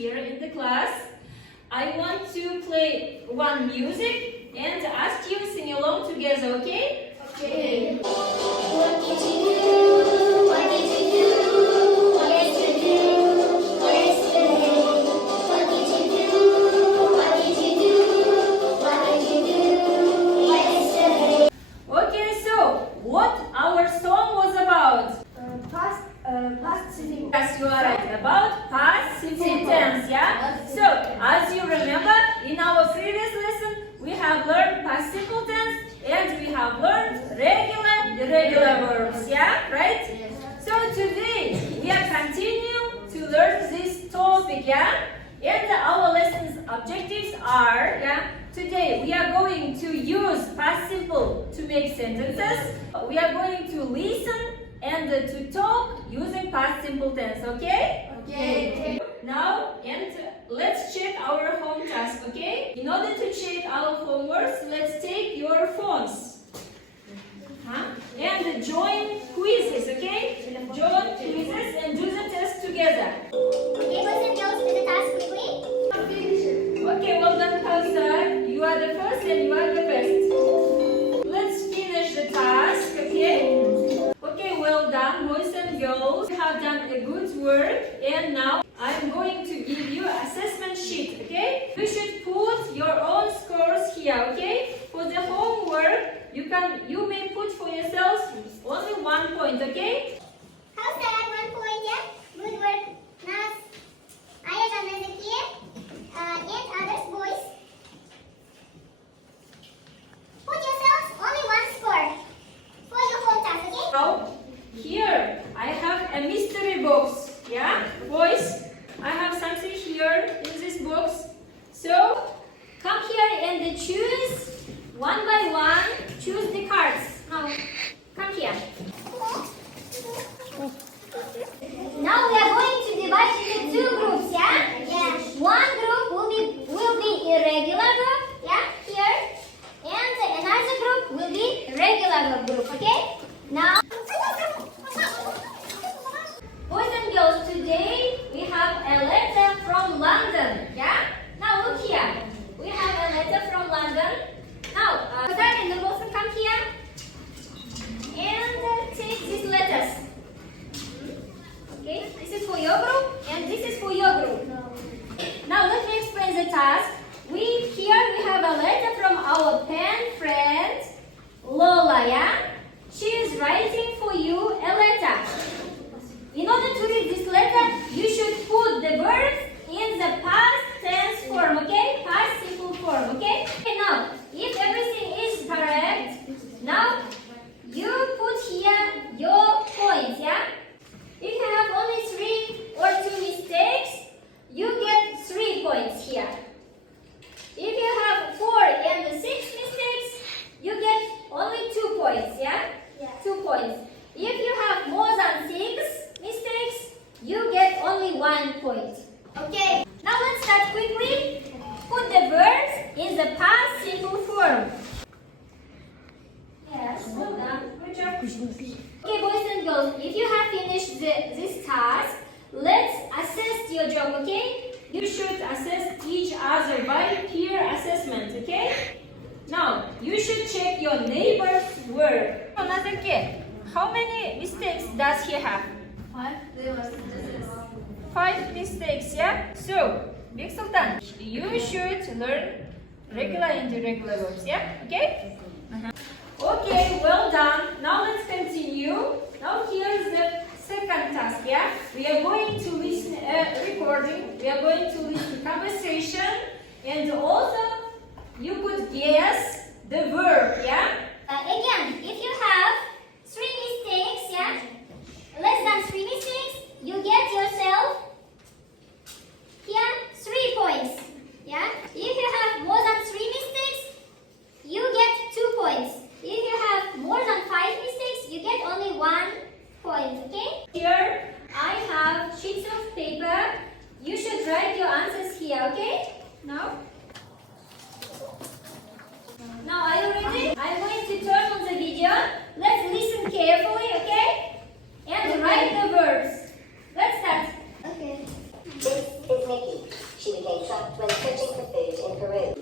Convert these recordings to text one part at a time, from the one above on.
here in the class. I want to play one music and ask you to sing along together, okay? Okay. What did you do? What did you do? What did you do? Yesterday. What did you do? What did you do? What did you do? Yesterday. Okay, so what our song was about? Past sitting. Yes, you are right. About past simple tense, yeah? So, as you remember, in our previous lesson, we have learned past simple tense and we have learned regular, irregular verbs, yeah? Right? Yes. So, today, we are continuing to learn this topic, yeah? And our lesson's objectives are, yeah? Today, we are going to use past simple to make sentences. We are going to listen and to talk using past simple tense, okay? Okay. Now, and let's check our home task, okay? In order to check our homeworks, let's take your phones. And join quizzes, okay? Join quizzes and do the test together. Okay, boys and girls, do the task quickly. Okay, well done, Kausar. You are the first and you are the best. Let's finish the task, okay? Okay, well done, boys and girls. You have done a good work, and now I'm going to give you assessment sheet, okay? You should put your own scores here, okay? For the homework, you may put for yourselves only 1 point, okay? How's that 1 point, yeah? Good work. Now, Ayaz and Zakir and others, boys. Put yourselves only 1 score for your home task, okay? Now, here I have a mystery box, yeah? Boys, I have something here in this box. So, come here and choose one by one, choose the cards. Now, come here. Now we are going to divide into 2 groups, yeah? Yeah. One group will be irregular group, yeah, here. And another group will be regular group, okay? Now, boys and girls, today we have a letter from London, yeah? Now look here. We have a letter from London. Now, Zach and Wilson, come here and take these letters. Okay, this is for your group and this is for your group. Now let me explain the task. Here we have a letter from our pen friend Lola, yeah? She is writing for you a letter. In order to read this letter, you should put the verbs in the past tense form, okay? Past simple form, okay? Okay, now, if everything is correct, now you put here your points, yeah? If you have only 3 or 2 mistakes, you get 3 points here. If you have 4 and 6 mistakes, you get only 2 points, yeah? 2 points. If you have more than 6 mistakes, you get only 1 point. Okay, now let's start quickly. Put the verbs in the past simple form. Yes, well done. Good job. Okay, boys and girls, if you have finished this task, let's assess your job, okay? You should assess each other by peer assessment, okay? Now, you should check your neighbor's work. Another kid, how many mistakes does he have? 5. 5 mistakes, yeah? So, Big Sultan, you should learn regular and irregular verbs, yeah? Okay? Okay, well done. Now let's continue. Now here's the second task, yeah? We are going to listen a recording. We are going to listen conversation. And also, you could guess the verb, yeah? Again, if you have 3 mistakes, yeah? Less than 3 mistakes, you get yourself here 3 points, yeah? If you have more than 3 mistakes, you get 2 points. If you have more than 5 mistakes, you get only 1 point, okay? Here, I have sheets of paper. You should write your answers here, okay? Now, are you ready? I'm going to turn on the video. Let's listen carefully, okay? And write the verbs. Let's start. Okay. This is Mickey. when switching to stage in Peru.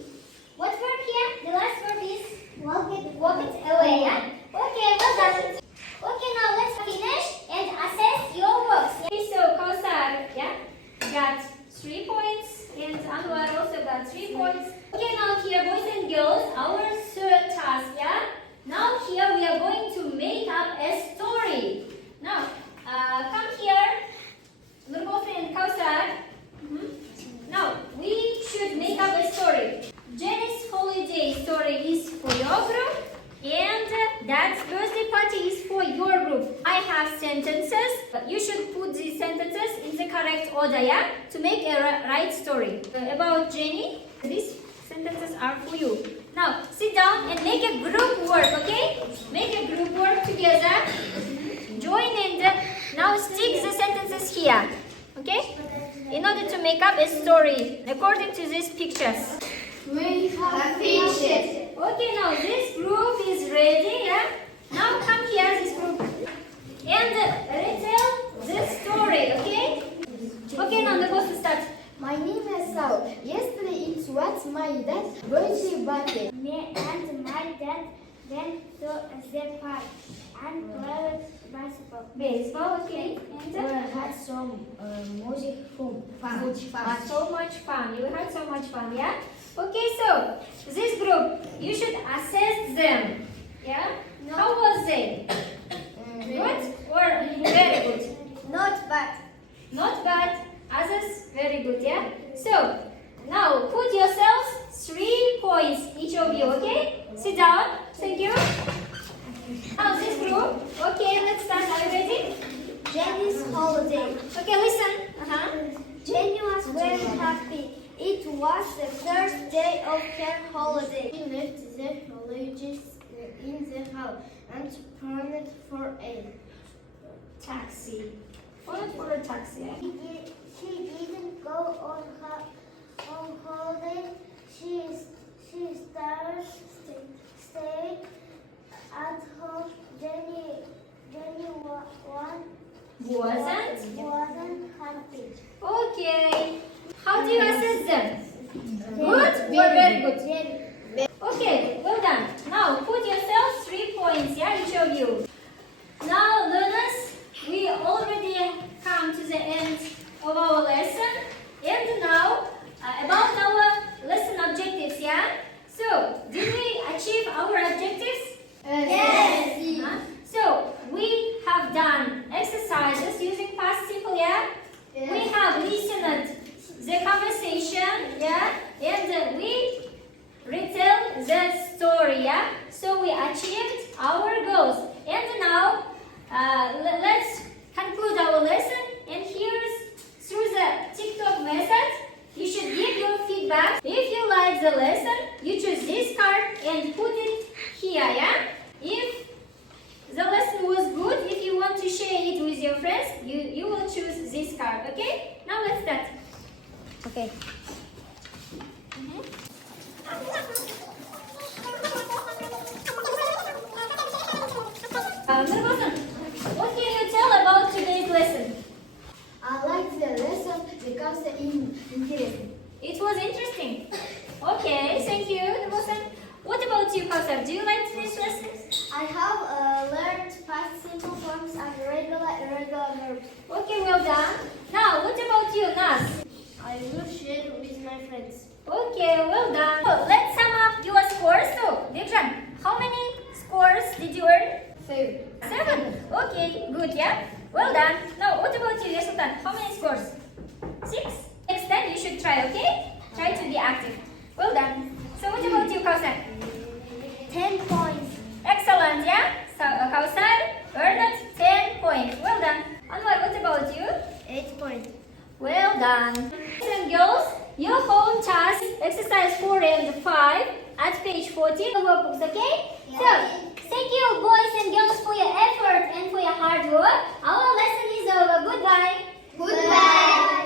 What verb here? The last verb is walk it away, yeah? Okay, well done. Okay, now let's finish and assess your works. Okay, so Kausar, yeah, got 3 points, and Anwar also got 3 points. Okay, now here, boys and girls, our third task, yeah. Now here we are going to make up a story. Now, come here, Nurmofri and Kausar. Now, we should make up a story. Jenny's holiday story is for your group, and Dad's birthday party is for your group. I have sentences. You should put these sentences in the correct order, yeah, to make a right story. About Jenny, these sentences are for you. Now, sit down and make a group work, okay? Make a group work together. Join in the, now stick the sentences here, okay? In order to make up a story according to these pictures. We have finished. Okay, now this group is ready, yeah? Now come here, this group, and retell this story, okay? Okay, now the boss start. My name is Sal. Yesterday it was my dad's birthday party. Me and my dad went to the park and played basketball. Baseball, okay? And We had some music fun. so much fun. You had so much fun, yeah? Okay, so this group, you should assess them, yeah? How was they? Good or very good? Not bad. Not bad. Others very good, yeah? So now put yourselves 3 points, each of you, okay? Sit down. Thank you. Now this group. Okay, let's start. Are you ready? Jenny's holiday. Okay, listen. Jenny was very happy. It was the first day of her holiday. We left the luggage in the house and planned for a Taxi. What for a taxi? She didn't go on holiday. She stayed at home. Jenny wasn't happy. Okay. How do you assess them? Good or very good? Okay, well done. Now put yourselves 3 points, yeah, each of you. Now, learners, we already come to the end of our lesson. And now, about our lesson objectives, yeah? So, did we achieve our objectives? Yes. So, we have done exercises using past simple, yeah? We have listened the conversation, yeah? And we retell the story, yeah? So, we achieved our goals. And now, let's conclude our lesson. And here's through the TikTok method. You should give your feedback. If you like the lesson, you choose this card and put it here, yeah? If the lesson was good, if you want to share it with your friends, you will choose this card, okay? Now let's start. Okay. Nurbosan, what can you tell about today's lesson? I like the lesson because it's interesting. It was interesting. Okay, thank you, Nurbosan. What about you, Kausar? Do you like today's lesson? I have learned past simple forms and regular irregular verbs. Okay, well done. Now, what about you, Nas? I will share with my friends. Okay, well done. So, let's sum up your scores. So, Devjan, how many scores did you earn? 7. 7. Okay, good, yeah? Well done. Now, what about you, Sultan? How many scores? 6. Next time you should try, okay? Try to be active. Well done. So, what about you, Kausar? 10 points. Excellent, yeah? So, Kausar earned 10 points. Well done. Anwar, what about you? 8 points. Well done. Boys and girls, your home task, exercise 4 and 5 at page 14 of workbooks, okay? Yeah. So, thank you boys and girls for your effort and for your hard work. Our lesson is over. Goodbye. Goodbye.